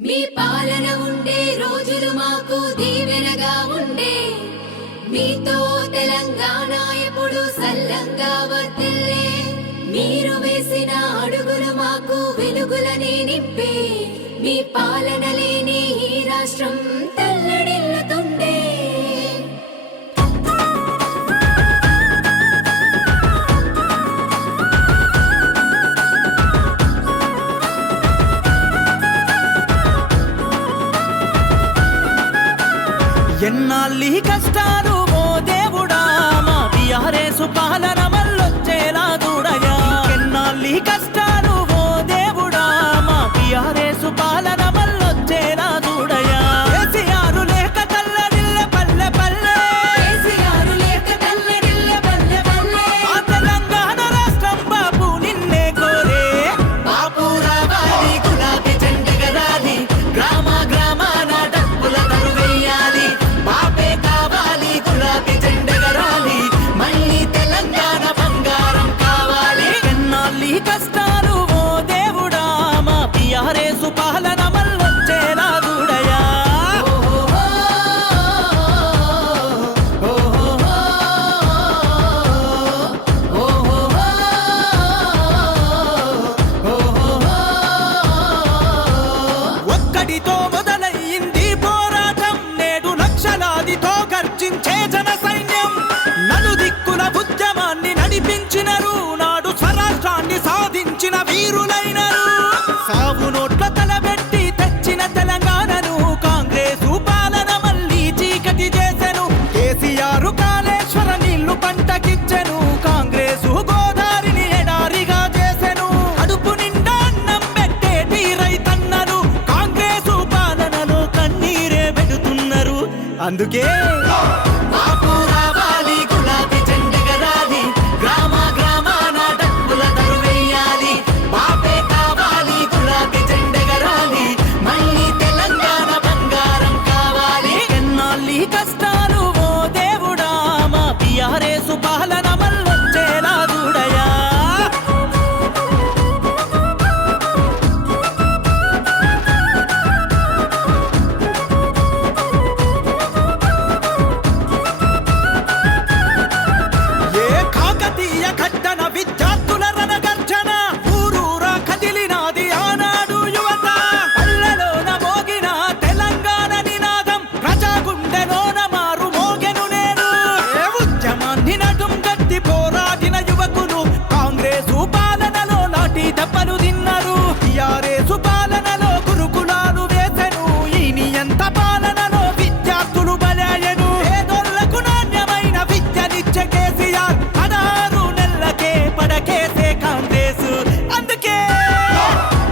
మీ పాలన ఉండే రోజులు మాకు దీవెనగా ఉండే, మీతో తెలంగాణ ఎప్పుడు సల్లంగా వర్ధిల్లే. మీరు వేసిన అడుగులు మాకు వెలుగులని నింపే, మీ పాలన లేని ఈ రాష్ట్రం తల్లడిల్లుతుండే. ఎన్నాళ్ళీ కష్టాలు ఓ దేవుడా, మా టీఆర్ఎస్ పాలన మళ్ళొచ్చేలా చూడగా. ఎన్నాళ్ళీ కష్టాలు ఓ దేవుడా, మా టీఆర్ఎస్ పాలన మళ్ళొచ్చేలా చూడగా. కేసీఆర్ లేక తల్లడిల్లె పల్లె పల్లె, కేసీఆర్ లేక తల్లడిల్లె పల్లె పల్లె. ఆ తెలంగాణ రాష్ట్రం బాపు నిన్నే కోరే. బాపు రావాలి, గులాబీ జెండెగరాలి, గ్రామ గ్రామాన డప్పుల దరువెయ్యాలి. బాపే కావాలి, గులాబీ జెండెగరాలి, మళ్ళీ తెలంగాణ బంగారం కావాలి. ఎన్నాళ్ళీ కష్టాలు ఓ దేవుడా, మా టీఆర్ఎస్ పాలన మళ్ళొచ్చేలా చూడయా. ఒక్కడితో మొదలయ్యింది పోరాటం, నేడు లక్షలాదితో గర్జించే జన సైన్యం. నలుదిక్కుల ఉద్యమాన్ని నడిపించినరు, నాడు స్వరాష్ట్రాన్ని సాధించిన వీరులైనరు. సాగు నోట్ల తలబెట్టి తెచ్చిన తెలంగాణను కాంగ్రెసు పాలన మళ్ళీ చీకటి చేసెను. కేసీఆర్ కాళేశ్వర నీళ్లు పంటకిచ్చెను, కాంగ్రెసు గోదారిని ఎడారిగా చేసెను. అడుపు నిండా అన్నం పెట్టేటి రైతన్నలు కాంగ్రెసు పాలనలో కన్నీరే పెడుతున్నారు. అందుకే బాపు రావాలి, గులాబీ జెండెగరాలి, గ్రామ గ్రామాన డప్పుల దరువెయ్యాలి. బాపే కావాలి, గులాబీ జెండెగరాలి, మళ్ళీ తెలంగాణ బంగారం కావాలి. ఎన్నాళ్ళీ కష్టాలు ఓ దేవుడా, మా టీఆర్ఎస్ పాలన మళ్ళొచ్చేలా చూడయా. ఏ కాకతీయ ఘట్టన విద్యార్థుల రణగర్జన, ఊరూరా కదిలినాది ఆనాడు యువత. పల్లెలోన మోగిన తెలంగాణ నినాదం, ప్రజాగుండెలోన మారు మోగెను నేడు. ఏ ఉద్యమాన్ని నడుం గట్టి పోరాడిన యువకులు కాంగ్రెసు పాలనలో నాటి దెబ్బలు తిన్నారు. టీఆర్ఎస్ పాలనలో గురుకులాలు వేసెను, ఈ నియంత పాలనలో విద్యార్థులు బలయ్యను. పేదోళ్లకు నాణ్యమైన విద్యనిచ్చే కేసీఆర్ 16 నెలలకే పడకేసే కాంగ్రెస్. అందుకే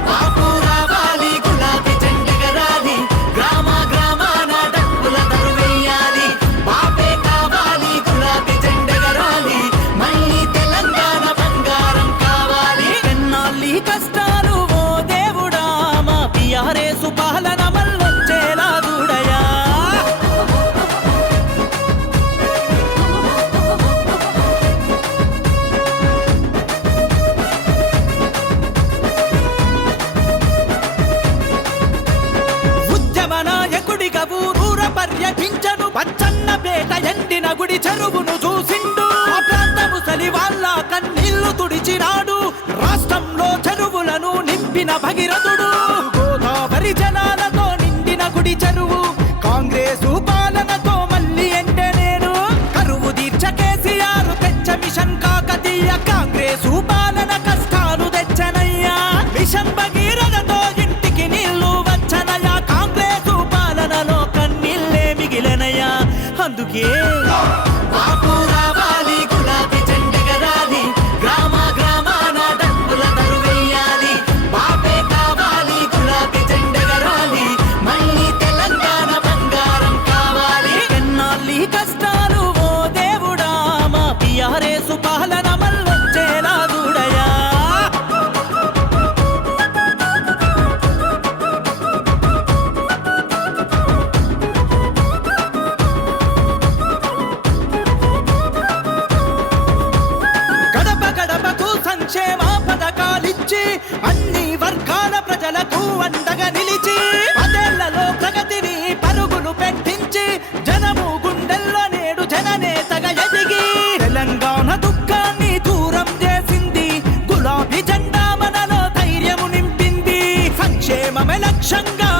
బాపు రావాలి, గులాబీ జెండెగరాలి, గ్రామ గ్రామాన డప్పుల దరువెయ్యాలి. బాపే కావాలి, గులాబీ జెండెగరాలి, మళ్ళీ తెలంగాణ బంగారం కావాలి. ఎన్నాళ్ళీ కష్టాలు ఓ దేవుడా, మా టీఆర్ఎస్ పాలన మళ్ళొచ్చేలా చూడయా. ఉద్యమ నాయకుడిగా ఊరూర పర్యటించను, పచ్చన్న పేట ఎండిన గుడి చెరువును చూసిండు. ఆ ప్రాంత ముసలి వాళ్ళ కన్నీళ్లు తుడిచినాడు, రాష్ట్రంలో చెరువులను నింపిన భగీరథుడు. గోదావరి జలాలతో నిండిన గుడి చెరువు కాంగ్రెసు పాలనతో మళ్ళీ ఎండే నేడు. కరువు తీర్చ కేసీఆర్ తెచ్చ మిషన్ కాకతీయ, కాంగ్రెసు పాలన కష్టాలు తెచ్చనయ్యా. మిషన్ భగీరథతో ఇంటికి నీళ్లు వచ్చనయ్యా, కాంగ్రెసు పాలనలో కన్నీళ్ళే మిగిలనయ్యా. అందుకే బాపు రావాలి, గులాబీ జెండెగరాలి, గ్రామ గ్రామాన డప్పుల దరువెయ్యాలి. బాపే కావాలి, గులాబీ జెండెగరాలి, మళ్ళీ తెలంగాణ బంగారం కావాలి. ఎన్నాళ్ళీ కష్టాలు ఓ దేవుడా, మా టీఆర్ఎస్ పాలన మళ్ళొచ్చేలా చూడయా. లక్ష్యంగా